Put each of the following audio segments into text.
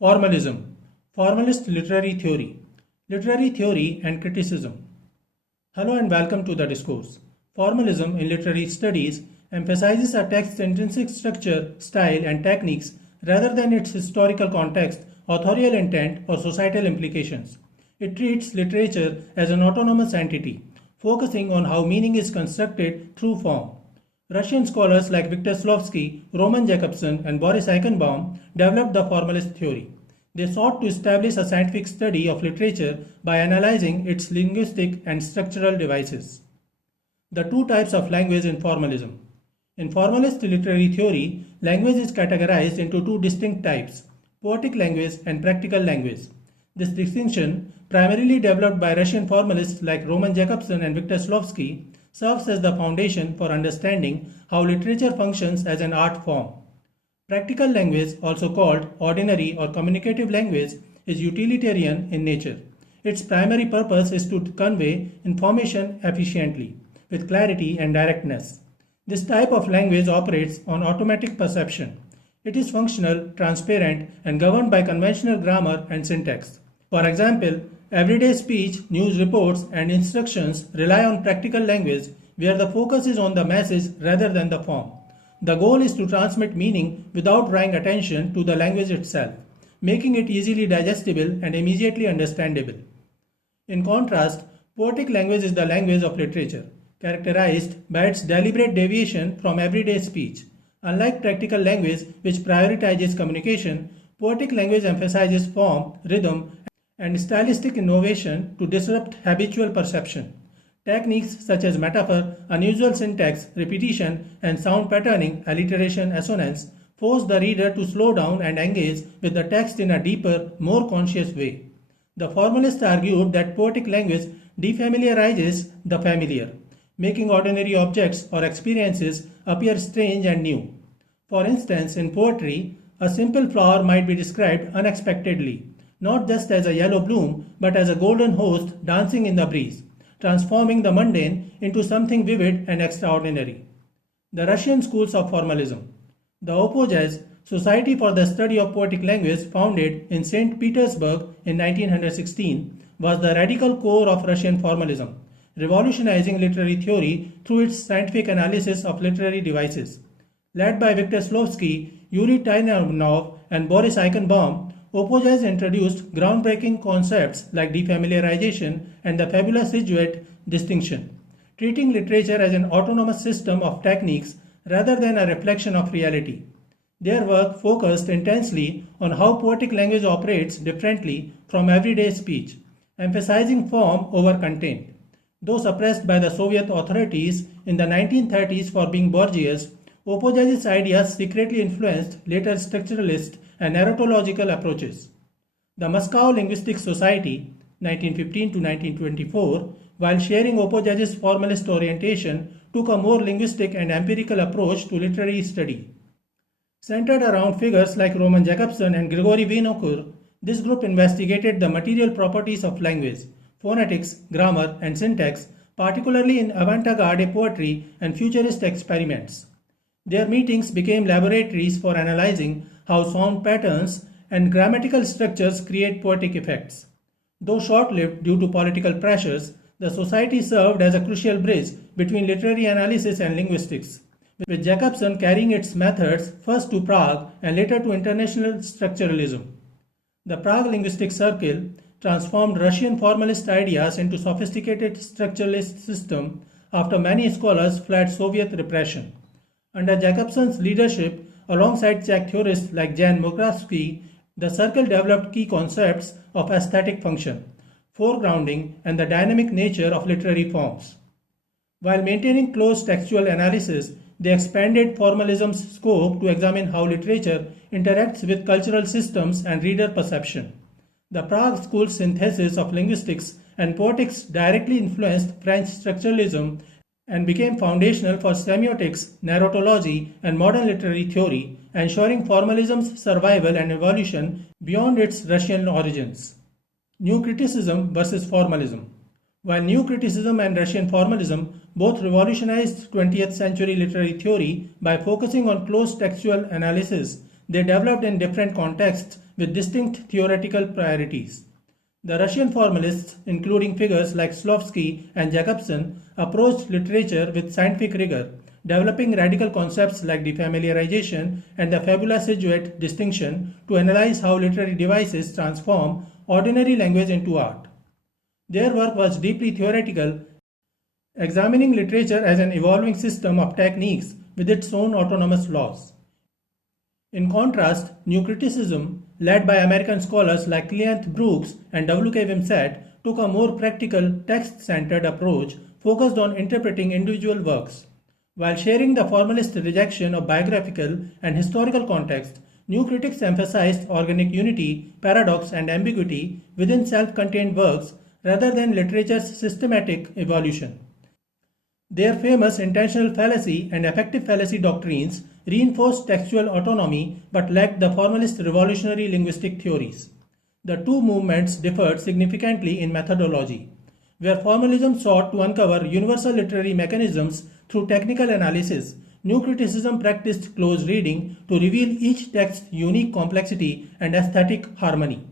Formalism, Formalist literary theory, literary theory and criticism. Hello and welcome to the discourse. Formalism in literary studies emphasizes a text's intrinsic structure, style, and techniques rather than its historical context, authorial intent, or societal implications. It treats literature as an autonomous entity, focusing on how meaning is constructed through form. Russian scholars like Viktor Shklovsky, Roman Jakobson, and Boris Eikhenbaum developed the formalist theory. They sought to establish a scientific study of literature by analyzing its linguistic and structural devices. The two types of language in formalism. In formalist literary theory, language is categorized into two distinct types, poetic language and practical language. This distinction, primarily developed by Russian formalists like Roman Jakobson and Viktor Shklovsky, serves as the foundation for understanding how literature functions as an art form. Practical language, also called ordinary or communicative language, is utilitarian in nature. Its primary purpose is to convey information efficiently, with clarity and directness. This type of language operates on automatic perception. It is functional, transparent, and governed by conventional grammar and syntax. For example, everyday speech, news reports, and instructions rely on practical language where the focus is on the message rather than the form. The goal is to transmit meaning without drawing attention to the language itself, making it easily digestible and immediately understandable. In contrast, poetic language is the language of literature, characterized by its deliberate deviation from everyday speech. Unlike practical language, which prioritizes communication, poetic language emphasizes form, rhythm, and stylistic innovation to disrupt habitual perception. Techniques such as metaphor, unusual syntax, repetition, and sound patterning, alliteration, assonance, force the reader to slow down and engage with the text in a deeper, more conscious way. The formalists argued that poetic language defamiliarizes the familiar, making ordinary objects or experiences appear strange and new. For instance, in poetry, a simple flower might be described unexpectedly, not just as a yellow bloom, but as a golden host dancing in the breeze, transforming the mundane into something vivid and extraordinary. The Russian schools of formalism. The OPOJAZ, Society for the Study of Poetic Language, founded in St. Petersburg in 1916, was the radical core of Russian formalism, revolutionizing literary theory through its scientific analysis of literary devices. Led by Viktor Shklovsky, Yuri, Tynyanov, and Boris Eikhenbaum, OPOJAZ introduced groundbreaking concepts like defamiliarization and the Fabula Syuzhet distinction, treating literature as an autonomous system of techniques rather than a reflection of reality. Their work focused intensely on how poetic language operates differently from everyday speech, emphasizing form over content. Though suppressed by the Soviet authorities in the 1930s for being bourgeois, OPOJAZ's ideas secretly influenced later structuralist and narratological approaches. The Moscow Linguistic Society, 1915 to 1924, while sharing OPOJAZ's formalist orientation, took a more linguistic and empirical approach to literary study. Centered around figures like Roman Jakobson and Grigory Vinokur, this group investigated the material properties of language, phonetics, grammar, and syntax, particularly in avant-garde poetry and futurist experiments. Their meetings became laboratories for analyzing how sound patterns and grammatical structures create poetic effects. Though short-lived due to political pressures, the society served as a crucial bridge between literary analysis and linguistics, with Jakobson carrying its methods first to Prague and later to international structuralism. The Prague Linguistic Circle transformed Russian formalist ideas into sophisticated structuralist system after many scholars fled Soviet repression. Under Jakobson's leadership, alongside Czech theorists like Jan Mokravsky, the circle developed key concepts of aesthetic function, foregrounding, and the dynamic nature of literary forms. While maintaining close textual analysis, they expanded formalism's scope to examine how literature interacts with cultural systems and reader perception. The Prague School's synthesis of linguistics and poetics directly influenced French structuralism and became foundational for semiotics, narratology, and modern literary theory, ensuring formalism's survival and evolution beyond its Russian origins. New criticism versus formalism. While new criticism and Russian formalism both revolutionized 20th century literary theory by focusing on close textual analysis, they developed in different contexts with distinct theoretical priorities. The Russian formalists, including figures like Shklovsky and Jakobson, approached literature with scientific rigor, developing radical concepts like defamiliarization and the Fabula Syuzhet distinction to analyze how literary devices transform ordinary language into art. Their work was deeply theoretical, examining literature as an evolving system of techniques with its own autonomous laws. In contrast, New Criticism, led by American scholars like Cleanth Brooks and W.K. Wimsatt, took a more practical, text-centered approach focused on interpreting individual works. While sharing the formalist rejection of biographical and historical context, new critics emphasized organic unity, paradox, and ambiguity within self-contained works rather than literature's systematic evolution. Their famous intentional fallacy and affective fallacy doctrines reinforced textual autonomy but lacked the formalist revolutionary linguistic theories. The two movements differed significantly in methodology. Where formalism sought to uncover universal literary mechanisms through technical analysis, New Criticism practiced close reading to reveal each text's unique complexity and aesthetic harmony.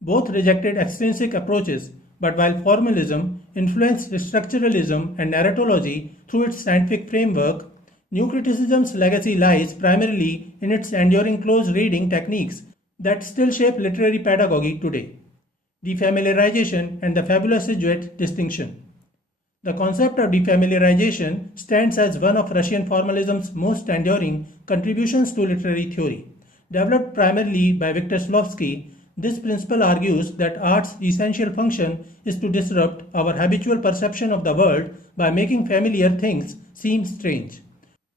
Both rejected extrinsic approaches, but while formalism influenced structuralism and narratology through its scientific framework, New Criticism's legacy lies primarily in its enduring close reading techniques that still shape literary pedagogy today. Defamiliarization and the Fabula Syuzhet distinction. The concept of defamiliarization stands as one of Russian formalism's most enduring contributions to literary theory. Developed primarily by Viktor Shklovsky, this principle argues that art's essential function is to disrupt our habitual perception of the world by making familiar things seem strange.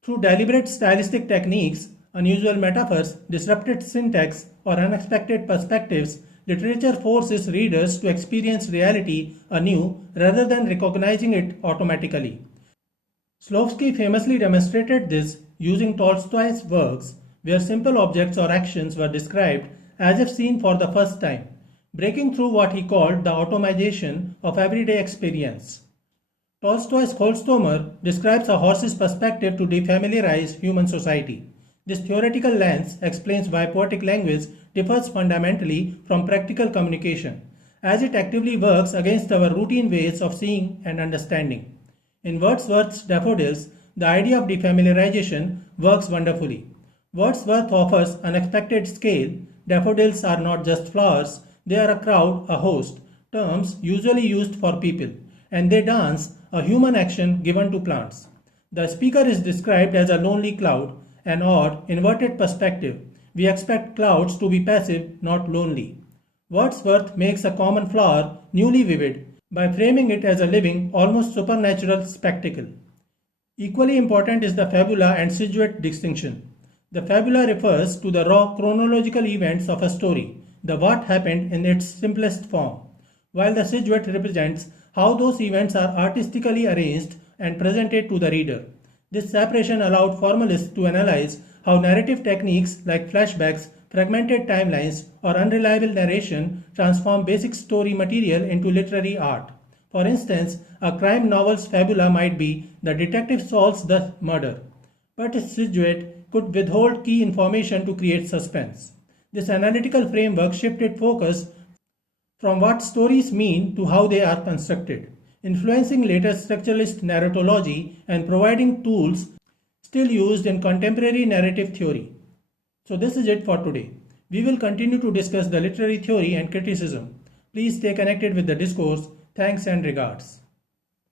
Through deliberate stylistic techniques, unusual metaphors, disrupted syntax, or unexpected perspectives, literature forces readers to experience reality anew rather than recognizing it automatically. Shklovsky famously demonstrated this using Tolstoy's works, where simple objects or actions were described as if seen for the first time, breaking through what he called the automation of everyday experience. Tolstoy's Holstomer describes a horse's perspective to defamiliarize human society. This theoretical lens explains why poetic language differs fundamentally from practical communication, as it actively works against our routine ways of seeing and understanding. In Wordsworth's Daffodils, the idea of defamiliarization works wonderfully. Wordsworth offers unexpected scale. Daffodils are not just flowers, they are a crowd, a host, terms usually used for people, and they dance, a human action given to plants. The speaker is described as a lonely cloud, an odd, inverted perspective. We expect clouds to be passive, not lonely. Wordsworth makes a common flower newly vivid by framing it as a living, almost supernatural spectacle. Equally important is the Fabula and Syuzhet distinction. The Fabula refers to the raw chronological events of a story, the what happened in its simplest form, while the Syuzhet represents how those events are artistically arranged and presented to the reader. This separation allowed formalists to analyze how narrative techniques like flashbacks, fragmented timelines, or unreliable narration transform basic story material into literary art. For instance, a crime novel's fabula might be the detective solves the murder, but Syuzhet could withhold key information to create suspense. This analytical framework shifted focus from what stories mean to how they are constructed, influencing later structuralist narratology and providing tools still used in contemporary narrative theory. So this is it for today. We will continue to discuss the literary theory and criticism. Please stay connected with the discourse. Thanks and regards.